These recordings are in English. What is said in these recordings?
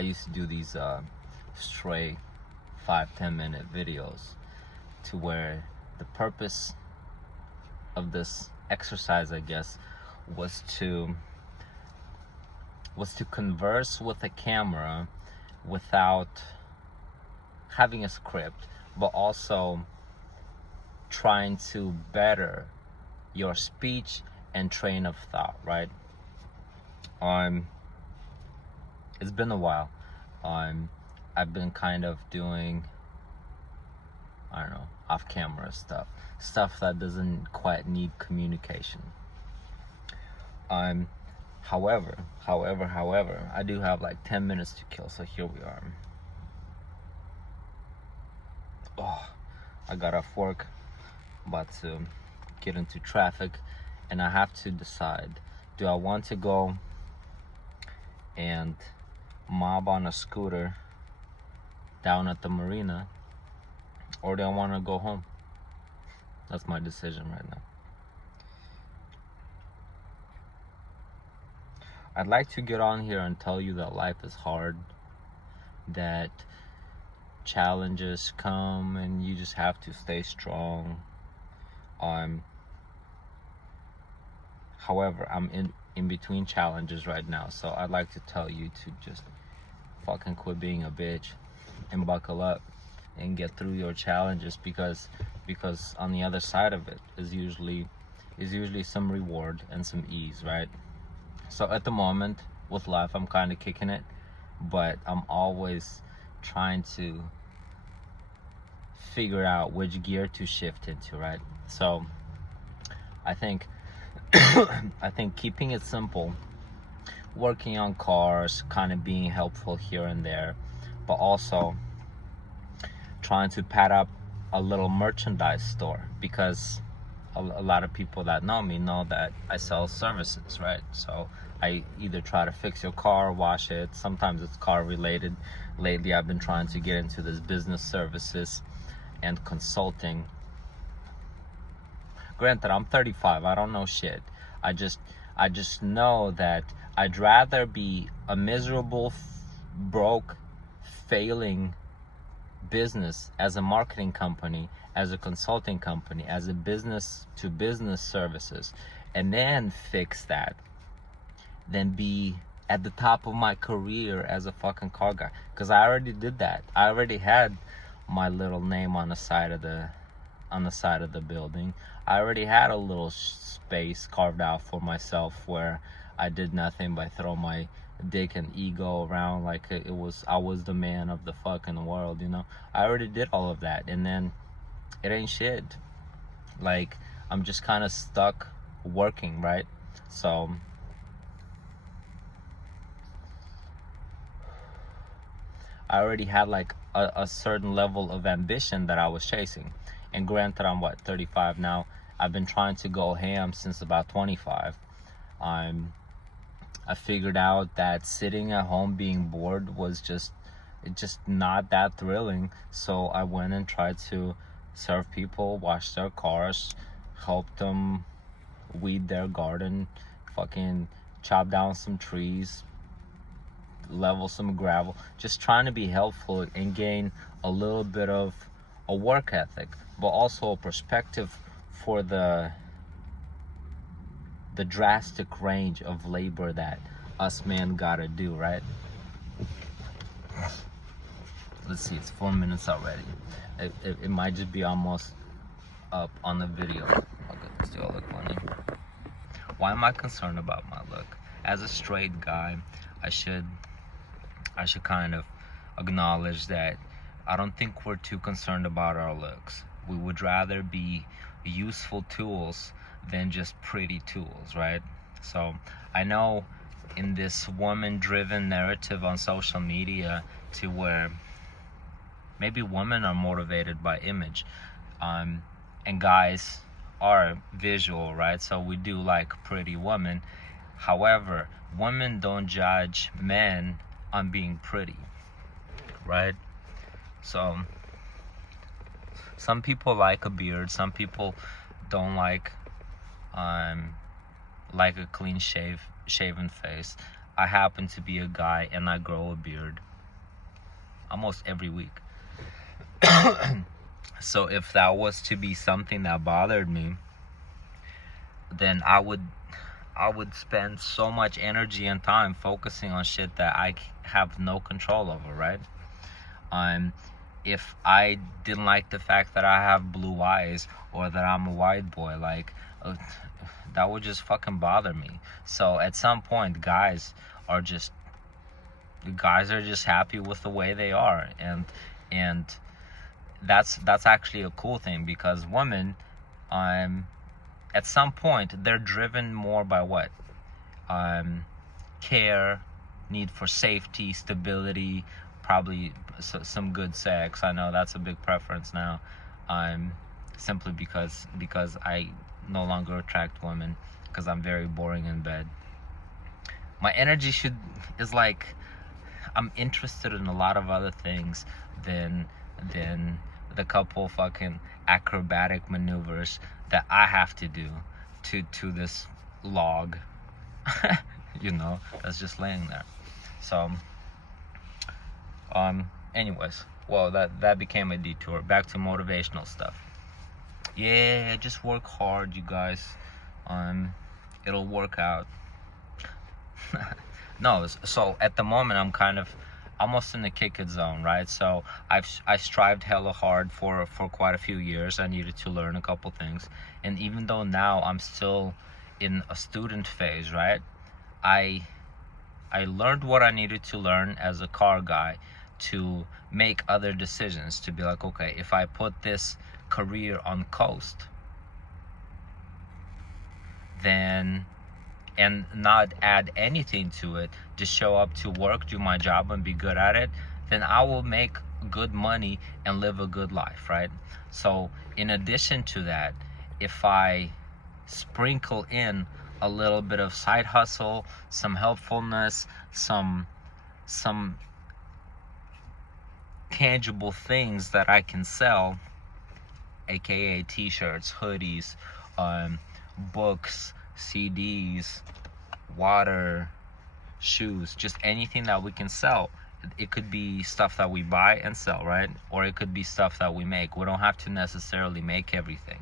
I used to do these stray 5-10 minute videos, to where the purpose of this exercise, I guess, was to converse with a camera without having a script, but also trying to better your speech and train of thought, right? It's been a while. I've been kind of doing, I don't know, off-camera stuff that doesn't quite need communication. However, I do have like 10 minutes to kill, so here we are. Oh, I got off work, about to get into traffic, and I have to decide, do I want to go and mob on a scooter down at the marina, or do I want to go home? That's my decision right now. I'd like to get on here and tell you that life is hard, that challenges come and you just have to stay strong. However, I'm in between challenges right now, so I'd like to tell you to just fucking quit being a bitch and buckle up and get through your challenges, because on the other side of it is usually some reward and some ease, right? So at the moment with life, I'm kind of kicking it, but I'm always trying to figure out which gear to shift into, right? So I think keeping it simple, working on cars, kind of being helpful here and there, but also trying to pad up a little merchandise store, because a lot of people that know me know that I sell services, right? So I either try to fix your car, wash it, sometimes it's car related. Lately I've been trying to get into this business services and consulting. Granted, I'm 35, I don't know shit. I just know that I'd rather be a miserable, broke, failing business as a marketing company, as a consulting company, as a business to business services, and then fix that, than be at the top of my career as a fucking car guy. Because I already did that. I already had my little name on the side of the building. I already had a little space carved out for myself where I did nothing but throw my dick and ego around like I was the man of the fucking world, you know. I already did all of that, and then it ain't shit. Like, I'm just kind of stuck working, right? So I already had like a certain level of ambition that I was chasing. And granted, I'm 35 now. I've been trying to go ham since about 25. I figured out that sitting at home being bored was just not that thrilling. So I went and tried to serve people, wash their cars, help them weed their garden, fucking chop down some trees, level some gravel, just trying to be helpful and gain a little bit of a work ethic, but also a perspective for the drastic range of labor that us men gotta do, right? Let's see, it's 4 minutes already. It might just be almost up on the video. Okay, still look funny. Why am I concerned about my look? As a straight guy, I should kind of acknowledge that I don't think we're too concerned about our looks. We would rather be useful tools than just pretty tools, right? So I know in this woman-driven narrative on social media, to where maybe women are motivated by image, and guys are visual, right? So we do like pretty women. However, women don't judge men on being pretty, right? So some people like a beard, some people don't like a clean shaven face. I happen to be a guy and I grow a beard. almost every week. So if that was to be something that bothered me, then I would spend so much energy and time focusing on shit that I have no control over, right? If I didn't like the fact that I have blue eyes or that I'm a white boy, like, that would just fucking bother me. So at some point, guys are just happy with the way they are, and that's actually a cool thing, because women, at some point, they're driven more by what? Care, need for safety, stability, probably some good sex. I know that's a big preference now, simply because I no longer attract women, because I'm very boring in bed. My energy is like, I'm interested in a lot of other things than the couple fucking acrobatic maneuvers that I have to do to this log, you know, that's just laying there. So, anyways, well, that became a detour. Back to motivational stuff. Yeah, just work hard, you guys. It'll work out. No, so at the moment I'm kind of almost in the kick it zone, right? So I strived hella hard for quite a few years. I needed to learn a couple things, and even though now I'm still in a student phase, right? I learned what I needed to learn as a car guy to make other decisions, to be like, okay, if I put this career on coast, then, and not add anything to it, just show up to work, do my job, and be good at it, then I will make good money and live a good life, right? So in addition to that, if I sprinkle in a little bit of side hustle, some helpfulness, some tangible things that I can sell, aka t-shirts, hoodies, books, CDs, water, shoes, just anything that we can sell. It could be stuff that we buy and sell, right? Or it could be stuff that we make. We don't have to necessarily make everything.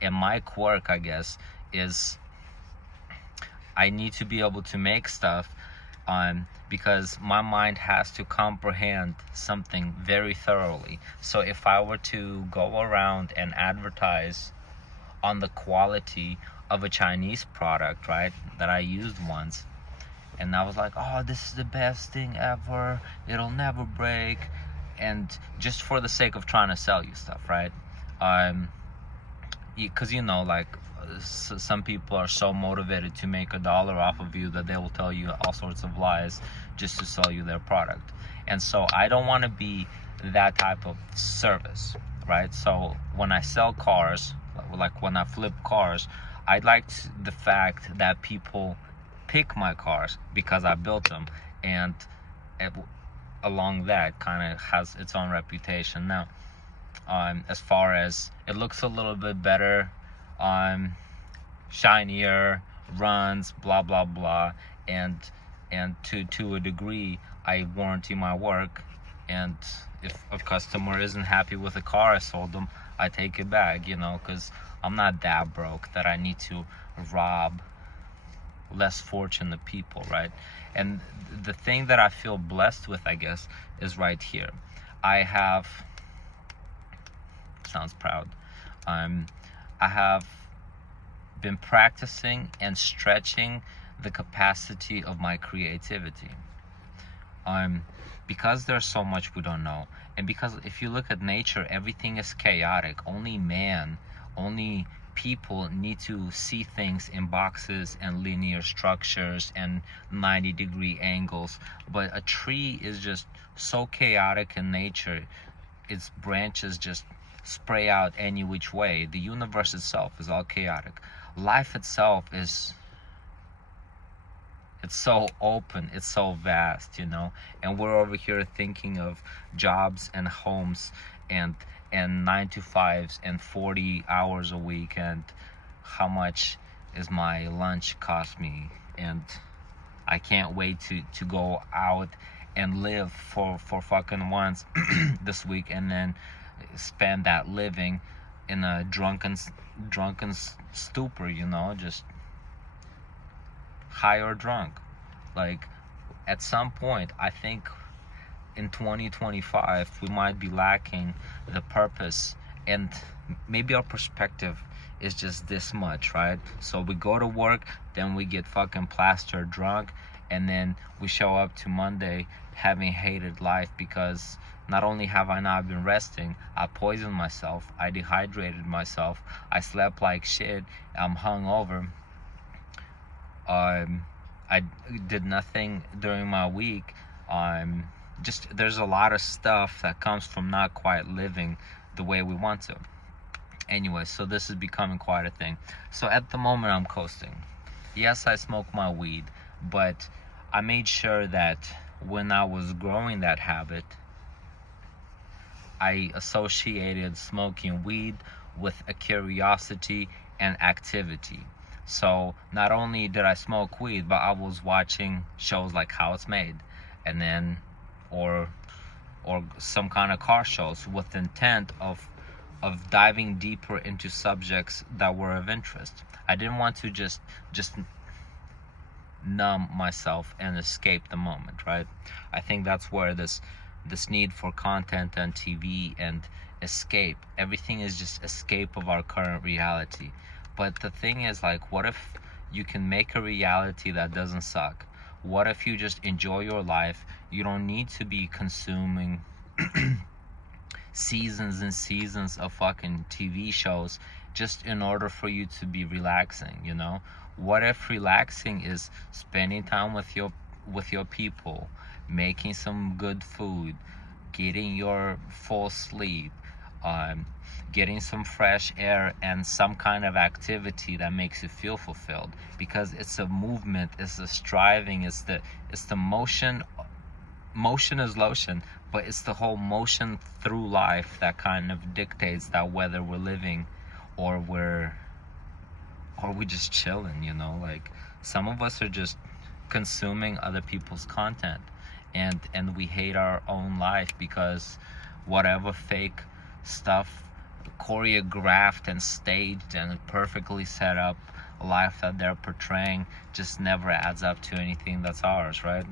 And my quirk, I guess, is I need to be able to make stuff, because my mind has to comprehend something very thoroughly. So if I were to go around and advertise on the quality of a Chinese product, right, that I used once, and I was like, oh, this is the best thing ever, it'll never break, and just for the sake of trying to sell you stuff, right? Because, you know, like, some people are so motivated to make $1 off of you that they will tell you all sorts of lies just to sell you their product. And so I don't want to be that type of service, right? So when I sell cars, like when I flip cars, I liked the fact that people pick my cars because I built them, and along that kind of has its own reputation. Now, as far as it looks a little bit better, shinier, runs, blah blah blah, and to a degree, I warranty my work, and if a customer isn't happy with a car I sold them, I take it back, you know, because I'm not that broke that I need to rob less fortunate people, right? And the thing that I feel blessed with, I guess, is right here. I have, sounds proud, I have been practicing and stretching the capacity of my creativity. Because there's so much we don't know, and because if you look at nature, everything is chaotic. Only people need to see things in boxes and linear structures and 90-degree angles. But a tree is just so chaotic in nature, its branches just spray out any which way. The universe itself is all chaotic. Life itself is, it's so open, it's so vast, you know, and we're over here thinking of jobs and homes and 9-to-5s and 40 hours a week, and how much is my lunch cost me, and I can't wait to go out and live for fucking once this week, and then spend that living in a drunken stupor, you know, just high or drunk. Like, at some point, I think in 2025 we might be lacking the purpose, and maybe our perspective is just this much, right? So we go to work, then we get fucking plastered drunk, and then we show up to Monday having hated life because not only have I not been resting, I poisoned myself, I dehydrated myself, I slept like shit, I'm hungover, I did nothing during my week. Just there's a lot of stuff that comes from not quite living the way we want to. Anyway, so this is becoming quite a thing. So at the moment, I'm coasting. Yes, I smoke my weed, but I made sure that when I was growing that habit, I associated smoking weed with a curiosity and activity. So not only did I smoke weed, but I was watching shows like How It's Made, and then or some kind of car shows with the intent of diving deeper into subjects that were of interest. I didn't want to just numb myself and escape the moment, right? I think that's where this need for content and TV and escape, everything is just escape of our current reality. But the thing is, like, what if you can make a reality that doesn't suck? What if you just enjoy your life? You don't need to be consuming seasons and seasons of fucking TV shows just in order for you to be relaxing, you know? What if relaxing is spending time with your people, making some good food, getting your full sleep, getting some fresh air and some kind of activity that makes you feel fulfilled? Because it's a movement, it's a striving, it's the motion. Motion is lotion, but it's the whole motion through life that kind of dictates that whether we're living or we're just chilling, you know? Like, some of us are just consuming other people's content, and we hate our own life because whatever fake stuff, choreographed and staged and perfectly set up life that they're portraying just never adds up to anything that's ours, right?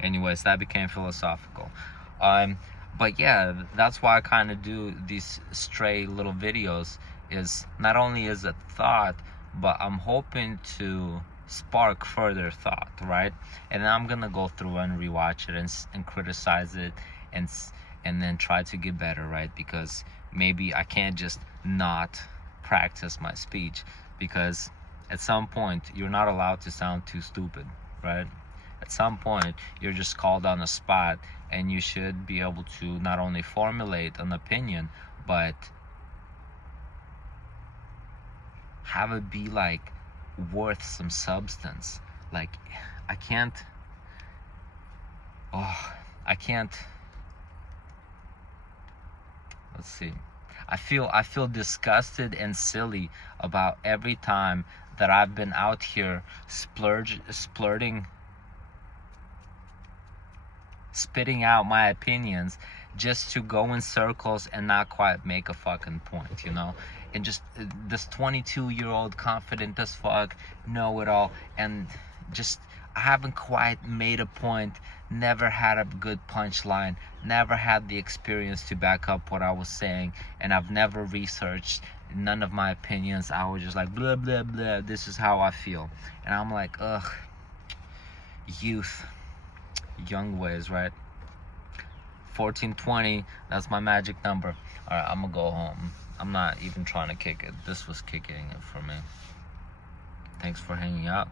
Anyways, that became philosophical. But yeah, that's why I kind of do these stray little videos, is not only is it thought, but I'm hoping to spark further thought, right? And then I'm gonna go through and rewatch it and criticize it and then try to get better, right? Because maybe I can't just not practice my speech, because at some point you're not allowed to sound too stupid, right? At some point you're just called on a spot, and you should be able to not only formulate an opinion, but have it be like worth some substance. Like, I can't let's see, I feel disgusted and silly about every time that I've been out here spitting out my opinions just to go in circles and not quite make a fucking point, you know? And just this 22-year-old confident as fuck, know-it-all, and just I haven't quite made a point, never had a good punchline, never had the experience to back up what I was saying, and I've never researched none of my opinions. I was just like, blah, blah, blah, this is how I feel. And I'm like, ugh, youth. Young ways, right? 1420, that's my magic number. All right, I'm gonna go home. I'm not even trying to kick it. This was kicking it for me. Thanks for hanging out.